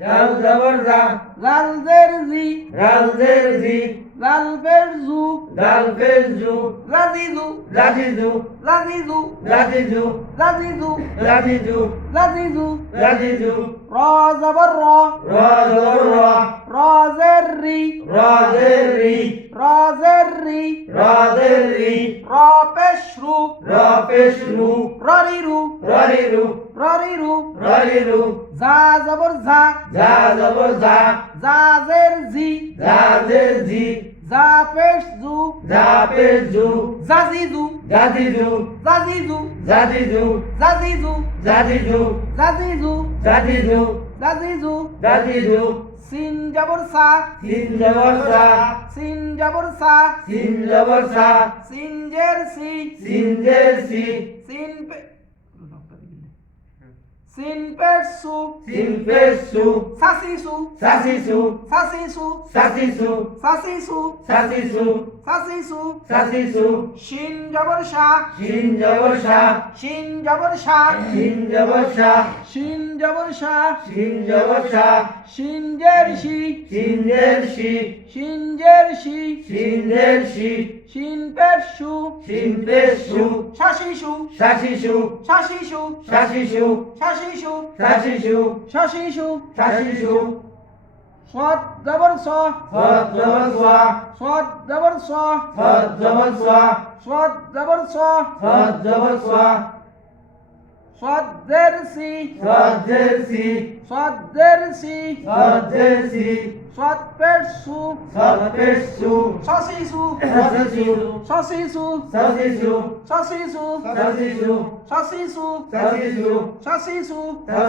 জাল জবর জা। জাল জের জি রাল জের জি জাল ফের জু দাল ফের জু লাজিজু। লাজিজু। লাজিজু। লাজিজু। লাজিজু। লাজিজু। লাজিজু। লাজিজু। র জবর র। র জবর র। র জের রি র জের রি জের রি র জের রি র পেশ রু র পেশ রু র রি রু র রি রু র রি রু র রি রু জা জবর ঝা জা জবর জা জা জের জি জা জের জি জা পেশ জু জা পেশ জু জাজিজু জাজিজু জাজিজু জাজিজু জাজিজু জাজিজু জাজিজু জাজিজু জাজিজু জাজিজু সিন জবর সা সিন জবর সা সিন জবর সা সিন জবর সা সিন জের সি সিন জের সি সিন পে সিন পেশ সু সিন পেশ সু সাসিসু সাসিসু সাসিসু সাসিসু সাসিসু সাসিসু সাসিসু সাসিসু শিন জবর সা সিন জবর সা শিন জবর সা সিন জবর সা শিন জবর সা সিন জবর সা শিন জের শি সিন জের সি শিন জের শি সিন জের সি শিন শাশিশু শাশিশু শাশিশু শাশিশু صاد زبر صا صاد زبر صا صاد زبر صا صاد زبر صا صاد زبر صا صاد زبر صا সৎ জবর সোয়া সৎ জবর স সৎ জবর সোয়া সৎ জের সি সৎ জের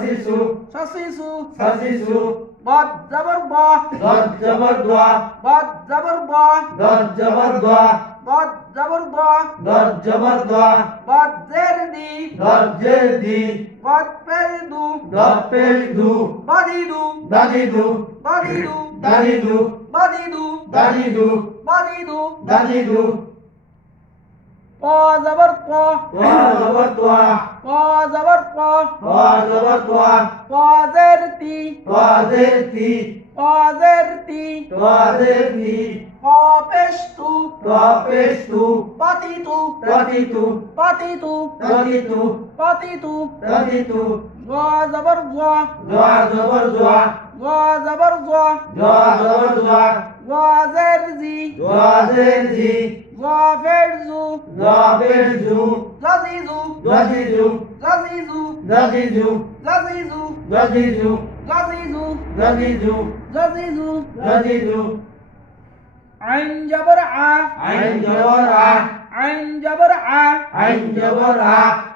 সি সৎ জের সি बहुत जबर बा। बहुत जबर दुआ बहुत जबर बा। बहुत जबर बहुत जबर बहुत जबर बहुत जेर दी। बहुत जेर दी। बहुत पेल दू। बहुत पेल दू। बदी दू। बदी दू। बदी दू। बदी दू। बदी दू। बदी दू। बदी दू। बदी दू। زبرطوا زبرطوا زبرطوا زبرطوا زرتي زرتي زرتي زرتي قابشتو قابشتو قتيتو قتيتو قتيتو قتيتو قتيتو قتيتو زبر زوا زبر زوا زبر زوا زبر زوا زرزي زرزي Guaverzu, Guaverzu, Lazizu, Lazizu, Lazizu, Lazizu, Lazizu, Lazizu, Lazizu, Lazizu, Lazizu, Lazizu, عين جبرعة عين جبرعة عين جبرعة